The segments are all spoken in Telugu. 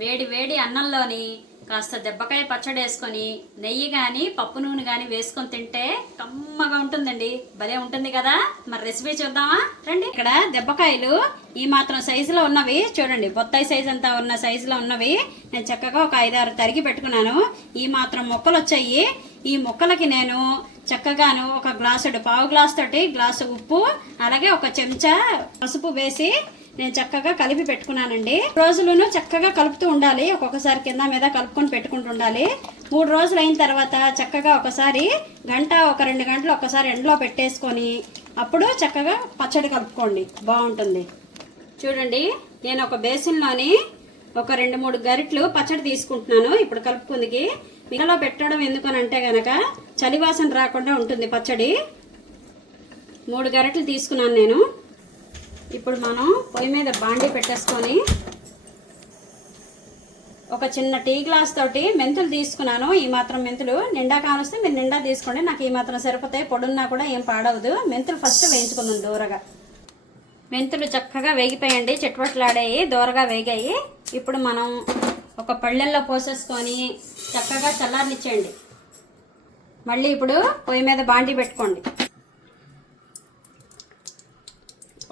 వేడి వేడి అన్నంలోని కాస్త దెబ్బకాయ పచ్చడి వేసుకొని నెయ్యి కానీ పప్పు నూనె కానీ వేసుకొని తింటే కమ్మగా ఉంటుందండి. భలే ఉంటుంది కదా. మరి రెసిపీ చూద్దామా రండి. ఇక్కడ దెబ్బకాయలు ఈ మాత్రం సైజులో ఉన్నవి చూడండి, బొత్తాయి సైజు అంతా ఉన్న సైజులో ఉన్నవి నేను చక్కగా ఒక 5-6 తరిగి పెట్టుకున్నాను. ఈ మాత్రం ముక్కలు వచ్చాయి. ఈ ముక్కలకి నేను చక్కగాను ఒక గ్లాసుడు పావు గ్లాస్ తోటి గ్లాసు ఉప్పు అలాగే ఒక చెంచా పసుపు వేసి నేను చక్కగా కలిపి పెట్టుకున్నానండి. రోజులను చక్కగా కలుపుతూ ఉండాలి. ఒక్కొక్కసారి కింద మీద కలుపుకొని పెట్టుకుంటూ ఉండాలి. 3 రోజులు అయిన తర్వాత చక్కగా ఒకసారి గంట ఒక 2 గంటలు ఒకసారి ఎండలో పెట్టేసుకొని అప్పుడు చక్కగా పచ్చడి కలుపుకోండి, బాగుంటుంది. చూడండి, నేను ఒక బేసిన్లోని ఒక 2-3 గరిట్లు పచ్చడి తీసుకుంటున్నాను. ఇప్పుడు కలుపుకుందికి మిగలో పెట్టడం ఎందుకనంటే గనక చలివాసన రాకుండా ఉంటుంది పచ్చడి. 3 గరిటలు తీసుకున్నాను నేను. ఇప్పుడు మనం పొయ్యి మీద బాండీ పెట్టేసుకొని ఒక చిన్న టీ గ్లాస్ తోటి మెంతులు తీసుకున్నాను. ఈ మాత్రం మెంతులు నిండా కానొస్తే మీరు నిండా తీసుకోండి. నాకు ఈ మాత్రం సరిపోతాయి. పొడున్నా కూడా ఏం పాడవదు. మెంతులు ఫస్ట్ వేయించుకుందాం దూరగా. మెంతులు చక్కగా వేగిపోయండి, చిట్పట్లాడాయి, దూరగా వేగాయి. ఇప్పుడు మనం ఒక పళ్ళెల్లో పోసేసుకొని చక్కగా చల్లారనిచ్చేయండి. మళ్ళీ ఇప్పుడు పొయ్యి మీద బాండీ పెట్టుకోండి.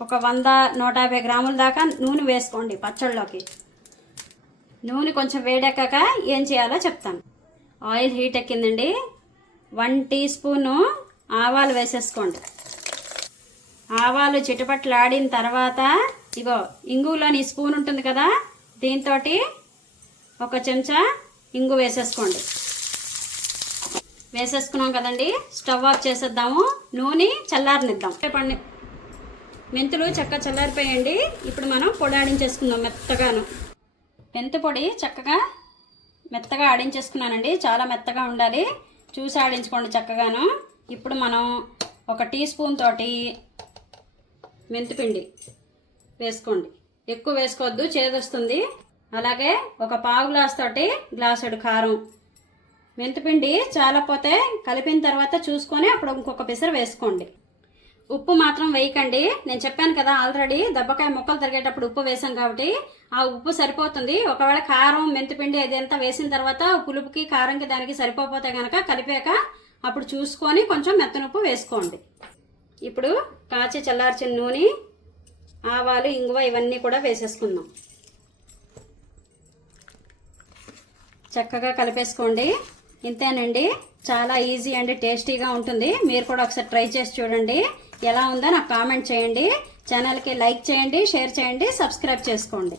ఒక 100-150 గ్రాముల దాకా నూనె వేసుకోండి పచ్చళ్ళలోకి. నూనె కొంచెం వేడెక్కాక ఏం చేయాలో చెప్తాను. ఆయిల్ హీట్ ఎక్కిందండి. 1 టీ స్పూను ఆవాలు వేసేసుకోండి. ఆవాలు చిటపట్లాడిన తర్వాత ఇగో ఇంగులోని స్పూన్ ఉంటుంది కదా, దీంతో ఒక చెంచా ఇంగు వేసేసుకోండి. వేసేసుకున్నాం కదండి, స్టవ్ ఆఫ్ చేసేద్దాము. నూనె చల్లారనిద్దాం. మెంతులు చక్కగా చల్లారిపోయండి. ఇప్పుడు మనం పొడి ఆడించేసుకుందాం మెత్తగాను. మెంతు పొడి చక్కగా మెత్తగా ఆడించేసుకున్నానండి. చాలా మెత్తగా ఉండాలి, చూసి ఆడించుకోండి చక్కగాను. ఇప్పుడు మనం ఒక టీ స్పూన్ తోటి మెంతిపిండి వేసుకోండి. ఎక్కువ వేసుకోవద్దు, చేదొస్తుంది. అలాగే ఒక పావు గ్లాస్ తోటి గ్లాసుడు కారం. మెంతిపిండి చాలపోతే కలిపిన తర్వాత చూసుకొని అప్పుడు ఇంకొక పిసరు వేసుకోండి. ఉప్పు మాత్రం వేయకండి. నేను చెప్పాను కదా ఆల్రెడీ, దెబ్బకాయ ముక్కలు తరిగేటప్పుడు ఉప్పు వేసాం కాబట్టి ఆ ఉప్పు సరిపోతుంది. ఒకవేళ కారం మెంతిపిండి అదంతా వేసిన తర్వాత పులుపుకి కారంకి దానికి సరిపోతే కనుక కలిపాక అప్పుడు చూసుకొని కొంచెం మెత్తనుప్పు వేసుకోండి. ఇప్పుడు కాచి చల్లార్చిన నూనె, ఆవాలు, ఇంగువ ఇవన్నీ కూడా వేసేసుకుందాం. చక్కగా కలిపేసుకోండి. ఇంతేనండి, చాలా ఈజీ అండి, టేస్టీగా ఉంటుంది. మీరు కూడా ఒకసారి ట్రై చేసి చూడండి. ఎలా ఉందో నాకు కామెంట్ చేయండి. ఛానల్కి లైక్ చేయండి, షేర్ చేయండి, సబ్స్క్రైబ్ చేసుకోండి.